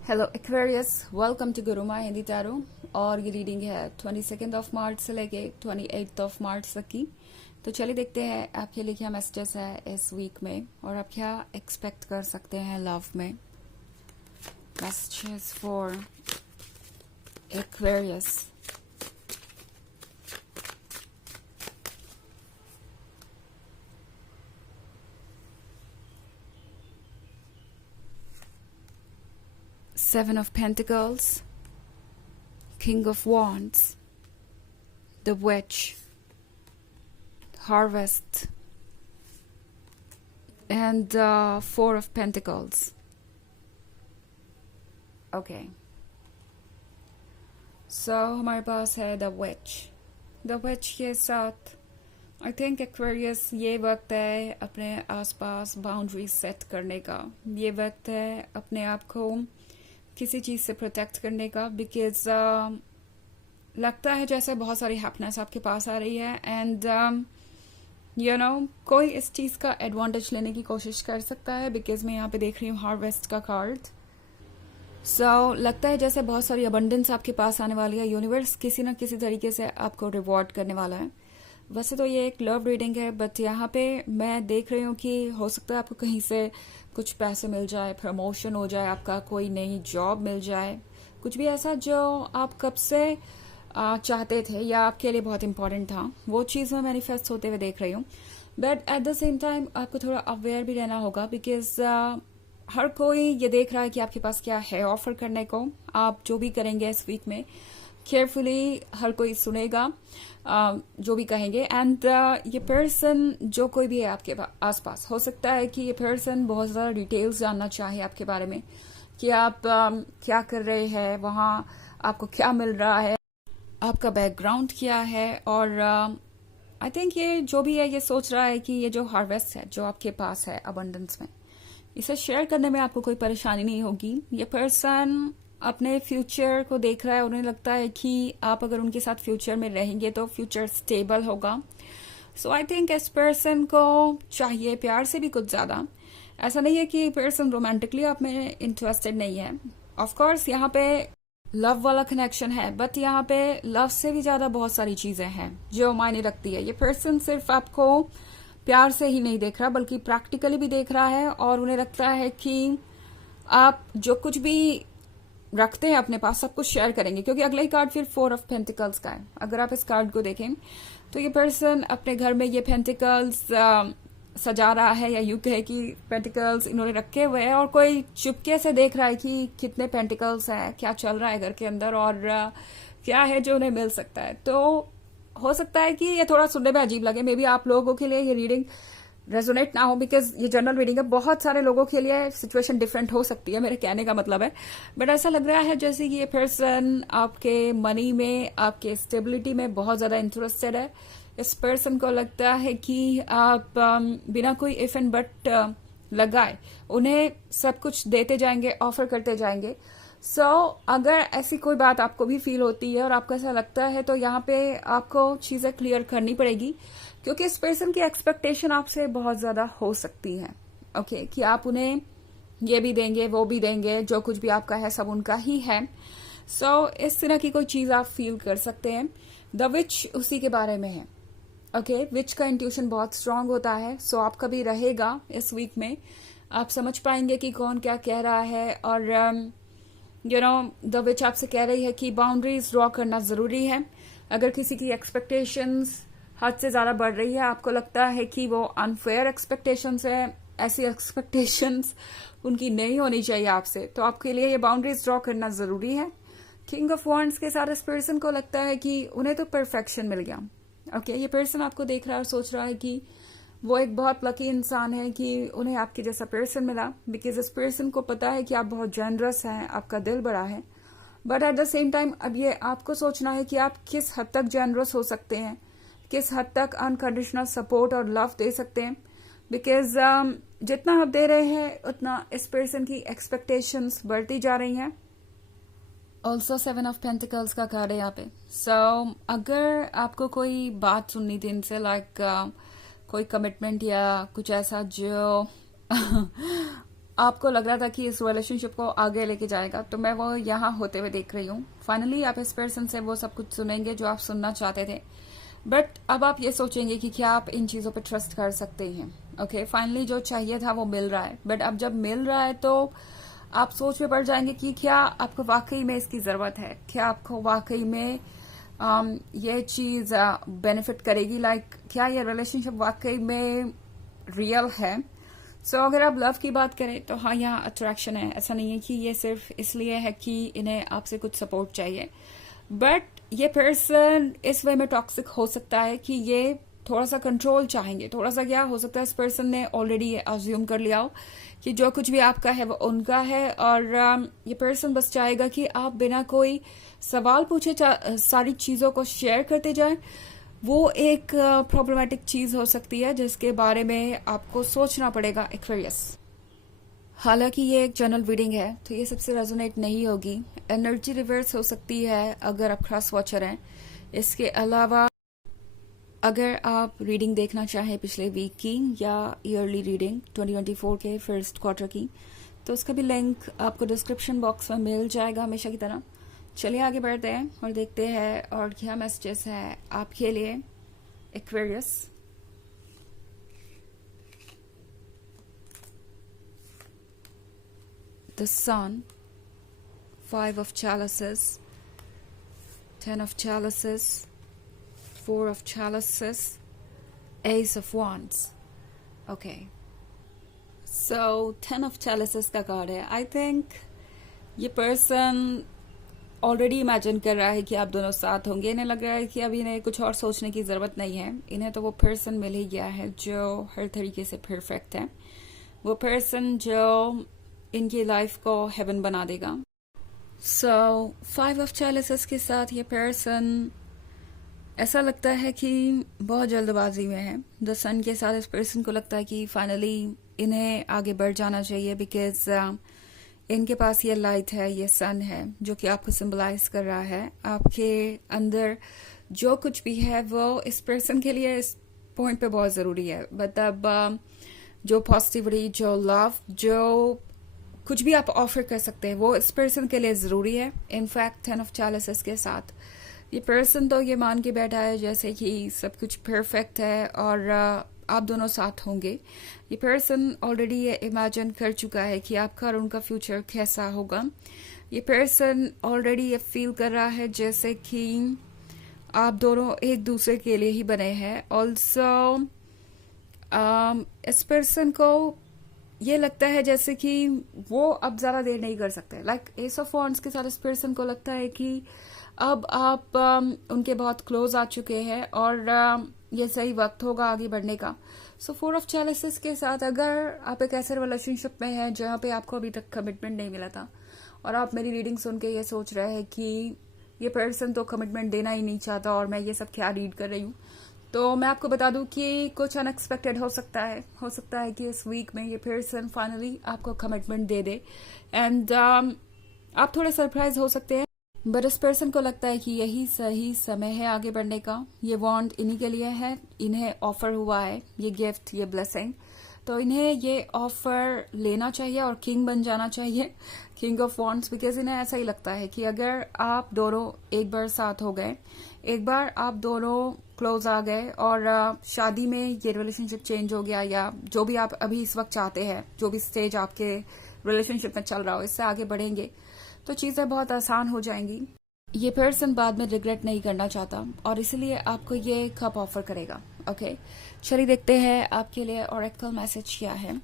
Hello Aquarius, welcome to Gurumaa Hindi tarot. और ये reading है 22 ऑफ मार्च से लेके 28 ऑफ मार्च तक की। तो चलिए देखते हैं आपके लिए क्या मैसेजेस है इस वीक में और आप क्या एक्सपेक्ट कर सकते हैं लव में। Messages for Aquarius. Seven of Pentacles, King of Wands, the Witch, Harvest, and Four of Pentacles. Okay. So हमारे पास है द विच। द विच के साथ आई थिंक एक्वेरियस ये वक्त है अपने आसपास बाउंड्री सेट करने का। ये वक्त है अपने आप को किसी चीज़ से प्रोटेक्ट करने का, बिकॉज लगता है जैसे बहुत सारी हैप्पीनेस आपके पास आ रही है एंड कोई इस चीज़ का एडवांटेज लेने की कोशिश कर सकता है। बिकॉज मैं यहाँ पे देख रही हूँ हार्वेस्ट का कार्ड। सो लगता है जैसे बहुत सारी अबंडेंस आपके पास आने वाली है। यूनिवर्स किसी ना किसी तरीके से आपको रिवॉर्ड करने वाला है। वैसे तो ये एक लव रीडिंग है, बट यहाँ पे मैं देख रही हूँ कि हो सकता है आपको कहीं से कुछ पैसे मिल जाए, प्रमोशन हो जाए, आपका कोई नई जॉब मिल जाए, कुछ भी ऐसा जो आप कब से चाहते थे या आपके लिए बहुत इंपॉर्टेंट था, वो चीज़ में मैनिफेस्ट होते हुए देख रही हूँ। But at the same time आपको थोड़ा अवेयर भी रहना होगा, बिकॉज हर कोई ये देख रहा है कि आपके पास क्या है ऑफर करने को। आप जो भी करेंगे इस वीक में केयरफुली हर कोई सुनेगा जो भी कहेंगे। एंड ये पर्सन जो कोई भी है आपके आसपास, हो सकता है कि ये पर्सन बहुत ज़्यादा डिटेल्स जानना चाहे आपके बारे में कि आप क्या कर रहे हैं, वहाँ आपको क्या मिल रहा है, आपका बैकग्राउंड क्या है। और आई थिंक ये जो भी है ये सोच रहा है कि ये जो हार्वेस्ट है जो आपके पास है अबंडेंस में, इसे शेयर करने में आपको कोई परेशानी नहीं होगी। ये पर्सन अपने फ्यूचर को देख रहा है। उन्हें लगता है कि आप अगर उनके साथ फ्यूचर में रहेंगे तो फ्यूचर स्टेबल होगा। सो आई थिंक इस पर्सन को चाहिए प्यार से भी कुछ ज्यादा। ऐसा नहीं है कि पर्सन रोमांटिकली आप में इंटरेस्टेड नहीं है। ऑफ कोर्स यहाँ पे लव वाला कनेक्शन है, बट यहाँ पे लव से भी ज्यादा बहुत सारी चीजें हैं जो मायने रखती है। ये पर्सन सिर्फ आपको प्यार से ही नहीं देख रहा बल्कि प्रैक्टिकली भी देख रहा है। और उन्हें लगता है कि आप जो कुछ भी रखते हैं अपने पास सब कुछ शेयर करेंगे, क्योंकि अगला ही कार्ड फिर फोर ऑफ पेंटिकल्स का है। अगर आप इस कार्ड को देखें तो ये पर्सन अपने घर में ये पेंटिकल्स सजा रहा है, या यूं कहे कि पेंटिकल्स इन्होंने रखे हुए हैं और कोई चुपके से देख रहा है कि कितने पेंटिकल्स हैं, क्या चल रहा है घर के अंदर और क्या है जो उन्हें मिल सकता है। तो हो सकता है कि ये थोड़ा सुनने में अजीब लगे, मे बी आप लोगों के लिए ये रीडिंग रेजोनेट ना हो, बिकॉज ये जनरल रीडिंग है। बहुत सारे लोगों के लिए सिचुएशन डिफरेंट हो सकती है, मेरे कहने का मतलब है। बट ऐसा लग रहा है जैसे कि ये पर्सन आपके मनी में, आपके स्टेबिलिटी में बहुत ज्यादा इंटरेस्टेड है। इस पर्सन को लगता है कि आप बिना कोई इफ एंड बट लगाए उन्हें सब कुछ देते जाएंगे, ऑफर करते जाएंगे। अगर ऐसी कोई बात आपको भी फील होती है और आपको ऐसा लगता है, तो यहाँ पे आपको चीजें क्लियर करनी पड़ेगी, क्योंकि इस पर्सन की एक्सपेक्टेशन आपसे बहुत ज्यादा हो सकती है। ओके, कि आप उन्हें ये भी देंगे, वो भी देंगे, जो कुछ भी आपका है सब उनका ही है। इस तरह की कोई चीज आप फील कर सकते हैं। द विच उसी के बारे में है। ओके, विच का इंट्यूशन बहुत स्ट्रांग होता है। आपका भी रहेगा इस वीक में। आप समझ पाएंगे कि कौन क्या कह रहा है। और द विच आपसे कह रही है कि बाउंड्रीज ड्रॉ करना जरूरी है। अगर किसी की एक्सपेक्टेशंस हद से ज्यादा बढ़ रही है, आपको लगता है कि वो अनफेयर एक्सपेक्टेशंस है, ऐसी एक्सपेक्टेशंस उनकी नहीं होनी चाहिए आपसे, तो आपके लिए ये बाउंड्रीज ड्रॉ करना जरूरी है। किंग ऑफ वॉन्ड्स के साथ इस पर्सन को लगता है कि उन्हें तो परफेक्शन मिल गया। ओके, ये पर्सन आपको देख रहा है और सोच रहा है कि वो एक बहुत लकी इंसान है कि उन्हें आपके जैसा पर्सन मिला, बिकॉज इस पर्सन को पता है कि आप बहुत जनरस हैं, आपका दिल बड़ा है। But at the same time अब ये आपको सोचना है कि आप किस हद तक जनरस हो सकते हैं, किस हद तक अनकंडीशनल सपोर्ट और लव दे सकते हैं। बिकॉज जितना आप दे रहे हैं उतना इस पर्सन की एक्सपेक्टेशंस बढ़ती जा रही हैं। ऑल्सो सेवन ऑफ पेंटिकल्स का कार्ड है यहाँ पे। अगर आपको कोई बात सुननी थी इनसे, लाइक कोई कमिटमेंट या कुछ ऐसा जो आपको लग रहा था कि इस रिलेशनशिप को आगे लेके जाएगा, तो मैं वो यहाँ होते हुए देख रही हूँ। फाइनली आप इस पर्सन से वो सब कुछ सुनेंगे जो आप सुनना चाहते थे, बट अब आप ये सोचेंगे कि क्या आप इन चीज़ों पे ट्रस्ट कर सकते हैं। ओके, फाइनली जो चाहिए था वो मिल रहा है, बट अब जब मिल रहा है तो आप सोच में पड़ जाएंगे कि क्या आपको वाकई में इसकी ज़रूरत है, क्या आपको वाकई में ये चीज़ बेनिफिट करेगी, लाइक क्या ये रिलेशनशिप वाकई में रियल है। अगर आप लव की बात करें तो हाँ, यहाँ अट्रैक्शन है। ऐसा नहीं है कि ये सिर्फ इसलिए है कि इन्हें आपसे कुछ सपोर्ट चाहिए, बट ये पर्सन इस वे में टॉक्सिक हो सकता है कि ये थोड़ा सा कंट्रोल चाहेंगे। थोड़ा सा क्या हो सकता है, इस पर्सन ने ऑलरेडी ये अज्यूम कर लिया हो कि जो कुछ भी आपका है वो उनका है, और ये पर्सन बस चाहेगा कि आप बिना कोई सवाल पूछे सारी चीज़ों को शेयर करते जाएं। वो एक प्रॉब्लमेटिक चीज़ हो सकती है जिसके बारे में आपको सोचना पड़ेगा एक्वेरियस। हालांकि ये एक जनरल रीडिंग है तो ये सबसे रेजोनेट नहीं होगी। एनर्जी रिवर्स हो सकती है अगर आप क्रॉस वॉचर हैं। इसके अलावा अगर आप रीडिंग देखना चाहें पिछले वीक की या ईयरली रीडिंग 2024 के फर्स्ट क्वार्टर की, तो उसका भी लिंक आपको डिस्क्रिप्शन बॉक्स में मिल जाएगा हमेशा की तरह। चलिए आगे बढ़ते हैं और देखते हैं और क्या मैसेजेस है आपके लिए Aquarius. The Sun, 5 of Chalices, 10 of Chalices, 4 of Chalices, Ace of Wands. Okay. So 10 of Chalices का कार्ड है। I think ये पर्सन ऑलरेडी इमेजिन कर रहा है कि आप दोनों साथ होंगे। इन्हें लग रहा है कि अब इन्हें कुछ और सोचने की ज़रूरत नहीं है। इन्हें तो वो पर्सन मिल ही गया है जो हर तरीके से परफेक्ट है। वो पर्सन जो इनकी लाइफ को हेवन बना देगा। 5 ऑफ चैलिसेस के साथ ये पर्सन ऐसा लगता है कि बहुत जल्दबाजी में है। द सन के साथ इस पर्सन को लगता है कि फाइनली इन्हें आगे बढ़ जाना चाहिए, बिकॉज इनके पास ये लाइट है, ये सन है जो कि आपको सिंबलाइज कर रहा है। आपके अंदर जो कुछ भी है वो इस पर्सन के लिए इस पॉइंट पे बहुत ज़रूरी है। मतलब जो पॉजिटिविटी, जो लव, जो कुछ भी आप ऑफर कर सकते हैं वो इस पर्सन के लिए ज़रूरी है। इनफैक्ट 10 ऑफ चैलिसेस के साथ ये पर्सन तो ये मान के बैठा है जैसे कि सब कुछ परफेक्ट है और आप दोनों साथ होंगे। ये पर्सन ऑलरेडी ये इमेजिन कर चुका है कि आपका और उनका फ्यूचर कैसा होगा। ये पर्सन ऑलरेडी ये फील कर रहा है जैसे कि आप दोनों एक दूसरे के लिए ही बने हैं। ऑल्सो इस पर्सन को ये लगता है जैसे कि वो अब ज़्यादा देर नहीं कर सकते। लाइक एस ऑफ वॉन्ड्स के साथ इस पर्सन को लगता है कि अब आप उनके बहुत क्लोज आ चुके हैं और ये सही वक्त होगा आगे बढ़ने का। 4 ऑफ चैलिसेस के साथ अगर आप एक ऐसे रिलेशनशिप में हैं जहाँ पे आपको अभी तक कमिटमेंट नहीं मिला था और आप मेरी रीडिंग सुन के ये सोच रहे हैं कि ये पर्सन तो कमिटमेंट देना ही नहीं चाहता और मैं ये सब क्या रीड कर रही हूँ, तो मैं आपको बता दूं कि कुछ अनएक्सपेक्टेड हो सकता है। हो सकता है कि इस वीक में ये पर्सन फाइनली आपको कमिटमेंट दे दे एंड आप थोड़े सरप्राइज हो सकते हैं। बट इस पर्सन को लगता है कि यही सही समय है आगे बढ़ने का। ये वॉन्ड इन्हीं के लिए है, इन्हें ऑफर हुआ है ये गिफ्ट, ये ब्लेसिंग, तो इन्हें ये ऑफर लेना चाहिए और किंग बन जाना चाहिए, किंग ऑफ वॉन्ड्स। बिकॉज इन्हें ऐसा ही लगता है कि अगर आप दोनों एक बार साथ हो गए, एक बार आप दोनों क्लोज आ गए और शादी में ये रिलेशनशिप चेंज हो गया या जो भी आप अभी इस वक्त चाहते हैं, जो भी स्टेज आपके रिलेशनशिप में चल रहा हो, इससे आगे बढ़ेंगे तो चीज़ें बहुत आसान हो जाएंगी। ये पर्सन बाद में रिग्रेट नहीं करना चाहता और इसलिए आपको ये कप ऑफर करेगा। ओके, चलिए देखते हैं आपके लिए ऑरेकल मैसेज क्या है।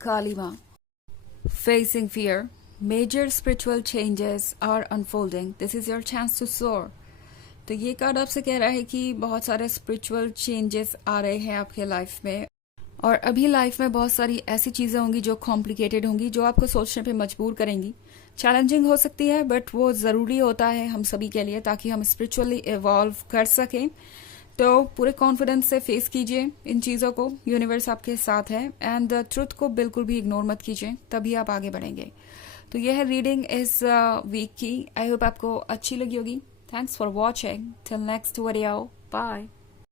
काली माँ, facing fear, major spiritual changes are unfolding, this is your chance to soar। तो ये कार्ड आपसे कह रहा है कि बहुत सारे स्पिरिचुअल चेंजेस आ रहे हैं आपके लाइफ में और अभी लाइफ में बहुत सारी ऐसी चीज़ें होंगी जो कॉम्प्लिकेटेड होंगी, जो आपको सोचने पे मजबूर करेंगी। चैलेंजिंग हो सकती है बट वो ज़रूरी होता है हम सभी के लिए ताकि हम स्पिरिचुअली इवॉल्व कर सकें। तो पूरे कॉन्फिडेंस से फेस कीजिए इन चीज़ों को, यूनिवर्स आपके साथ है, एंड ट्रुथ को बिल्कुल भी इग्नोर मत कीजिए, तभी आप आगे बढ़ेंगे। तो यह है रीडिंग इस वीक की। आई होप आपको अच्छी लगी होगी। Thanks for watching. Till next video, bye.